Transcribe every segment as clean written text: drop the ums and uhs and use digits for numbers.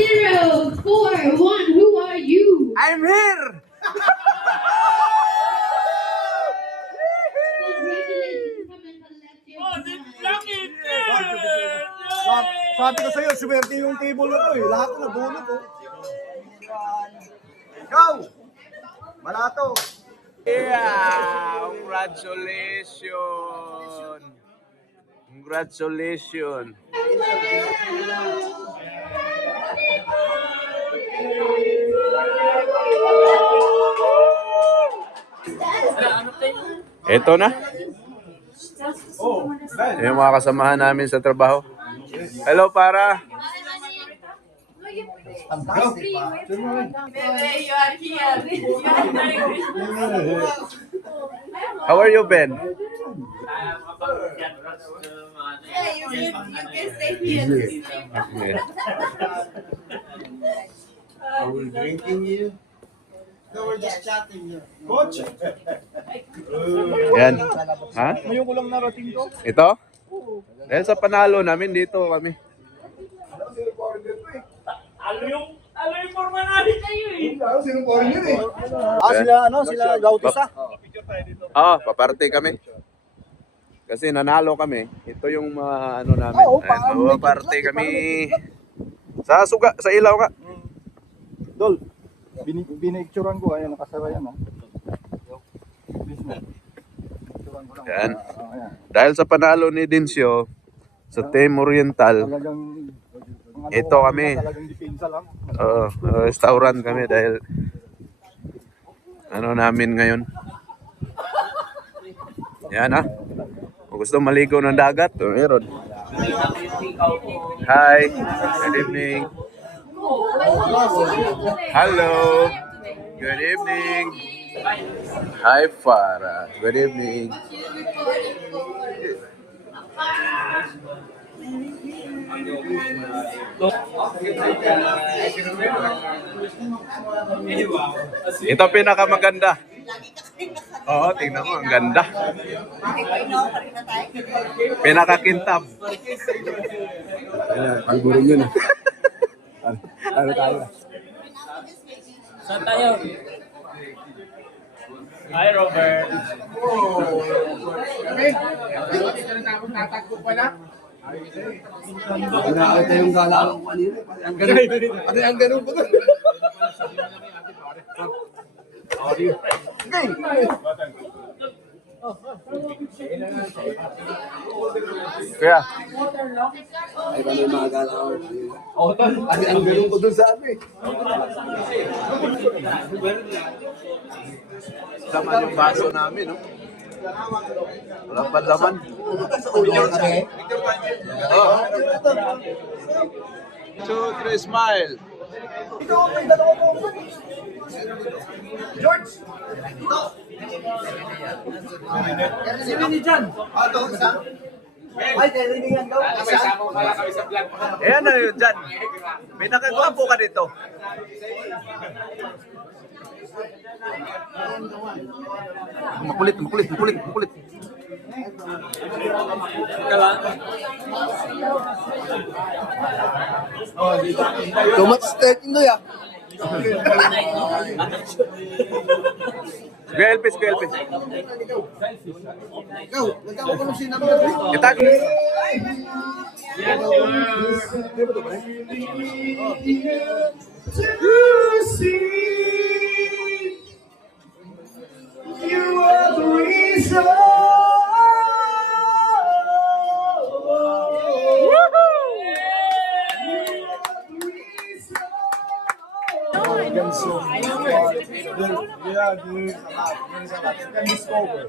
041. Who are you? I'm here! Congratulations from the collective. Sabi ko sa'yo, swerte yung table na to eh. Lahat na nabunot oh. Go! Malato! Yeah! Congratulations! Congratulations! Ito na. Yung mga kasamahan namin sa trabaho. Hello, para. How are you, Ben? Hey, you can stay here. Are we drinking you? No, we're just chatting here. Coach! Yan. Ha? Ngayon ko lang narating to. Ito? Dahil sa panalo namin dito kami. Alo yung forma namin kayo eh. Sinong foreigner eh? Sila Gautisa? Paparte kami. Kasi nanalo kami. Ito yung ano namin. Paparte kami. Sa suga, sa ilaw nga. Dol, binicturan ko. Ayan, nakasara yan ha. Yan. Dahil sa panalo ni Dincio sa Team Oriental, ito kami. Restaurant kami dahil ano namin ngayon. Yan ha. Kung gusto maligo ng dagat, meron. Hi. Good evening. Hello. Good evening. Hi, Farah. Good evening. Ito pinakamaganda. Oo, tingnan mo, ang ganda. Pinakakintab. Pagburin yun eh. Ano tayo? Saan tayo? Hi, Robert. Nakakita yung gala ko kanina. Ang ganun po. Kaya, Ay, paano yung mga gala ko? Ang ganun po dun sa amin. laman yung baso namin, no? Walang panlaman. Oh. 2, 3, smile. George! Sino ni John? Ay, kailangan daw. Ayan na yun dyan. May nakagwapo ka dito. Makulit. Too much steak nyo ya. Guelpis. Ikaw, nagkawa ko nung sinambar. Itag. You are the reason. Yeah, there's a lot. You can discover.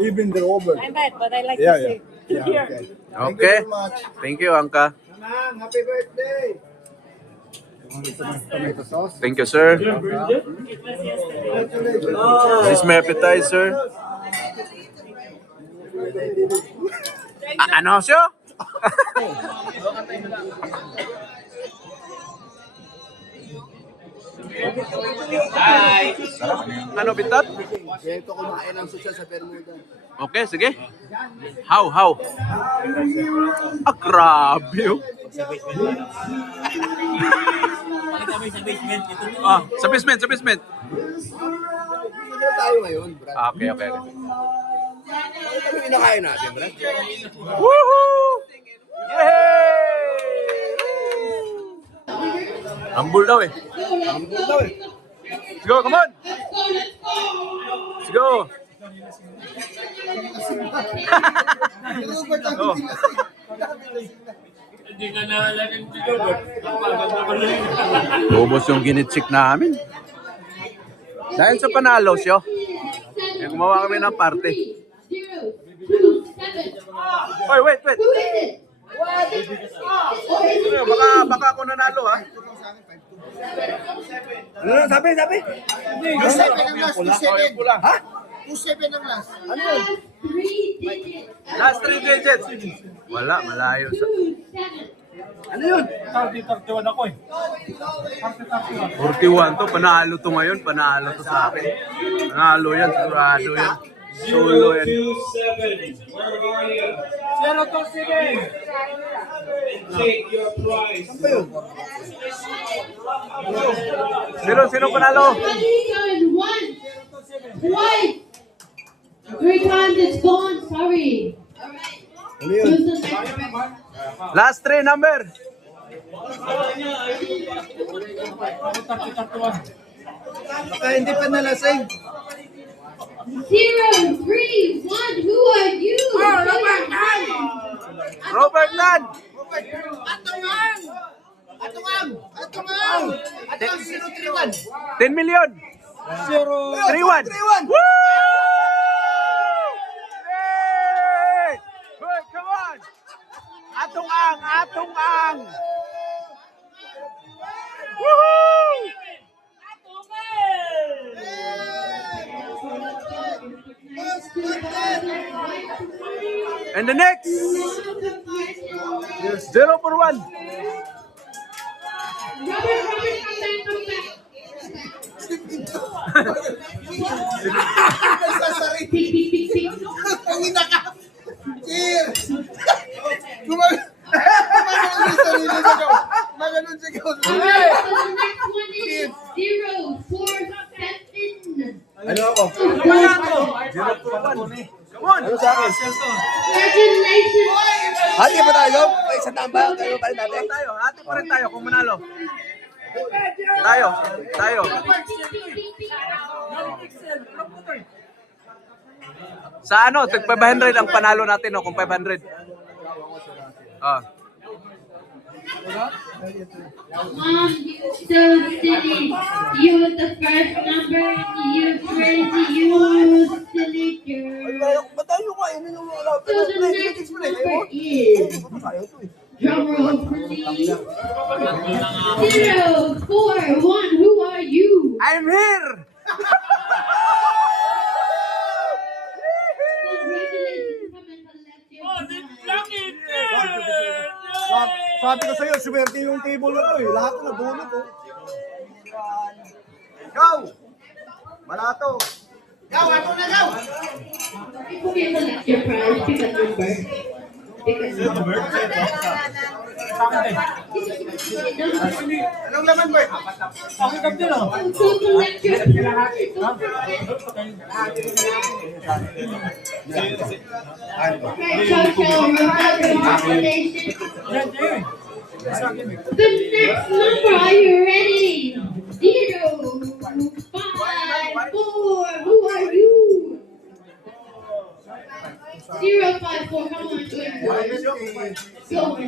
Even the over. I'm bad, but I like Yeah, to yeah. see. Yeah, okay. Thank you Okay. very much. Thank you, Angka. Manang, happy birthday! Tomato sauce. Thank you, sir. It was yesterday. This is my appetizer. Ano siya? Hi! Ano, bitat? Ito kumain ng social sa Bermuda. Okay, sige. How? Grabe oh. kami sa basement. Ito na. Ah, sa basement, sa basement. Hindi na tayo ngayon, Brad. Ah, okay, okay. Ano yung inakain natin, Brad? Woohoo! Yay! Humble daw eh. Humble daw eh. Let's go, come on! Let's go! Oh. Hindi ka naalala ng Robert. Maganda pa rin. Ubos yung ginitsik namin. Dahil sa panalo siya, yung gumawa kami ng party. 0, 2, 7. Oy, wait, wait. Who is it? Baka ako nanalo ha. Ano na, sabi? 2-7 ang last, 2-7. Ha? 2-7 ang last. Ano yun? 3 digits. Last 3 digits. Wala, malayo. 2, 7. Ano yun? 31 ako eh. 41 to, panalo to ngayon, panalo to sa akin. Panalo yan, sigurado yan. Solo yan. 2-7. Where are you? 0-2-7. Take your prize. Ano ba yun? Sino panalo? One, twice. 3 times it's gone. Sorry. Ano yun? Use the next one. Last 3 number. Baka hindi pa nalasing. 0, 3, 1. Who are you? Robert Nan. Atungang! Atungang! Atungang! Atungang 031. 10 million. 3-1. 3-1. Woo! Yay! Good, come on. Atong ang. Woohoo! And the next 0 for 1. Robert, come back. Nagsasari. Pick, pick, pick, pick. Ang ina ka! Cheers! Gumaganon sa sarili sigaw. Gumaganon sigaw. Alright, so the next one is 0, 4, 7. Ano ako? Come on. Ano sa akin? Congratulations. Hati ba tayo? May isang tamba. Tayo pa rin natin. Tayo, ate pa rin tayo kung manalo. Tayo. Sa ano, tag 500 ang panalo natin no, kung 500. Ah. You so silly. You was the first number. You crazy. You silly girl. Ba't tayo ka? Yun yung wala. So the next number is, Tayo to eh. drum roll please. 0, 4, 1. Who are you? I'm here. Congratulations. Come and collect your Oh, di prize. lang it. Sabi ko sa'yo, swerte yung table na to eh. Lahat na nabunot oh. Ikaw! Malato! Gaw, ako na gaw! Before you collect your prize, pick a number. Pick a number. Anong laman, Bert? Okay, Captain, oh. So collect your prize. Congratulations. The next number, are you ready? 0, 5, 4. Who are you? 0, 5, 4. Come on, good. Go.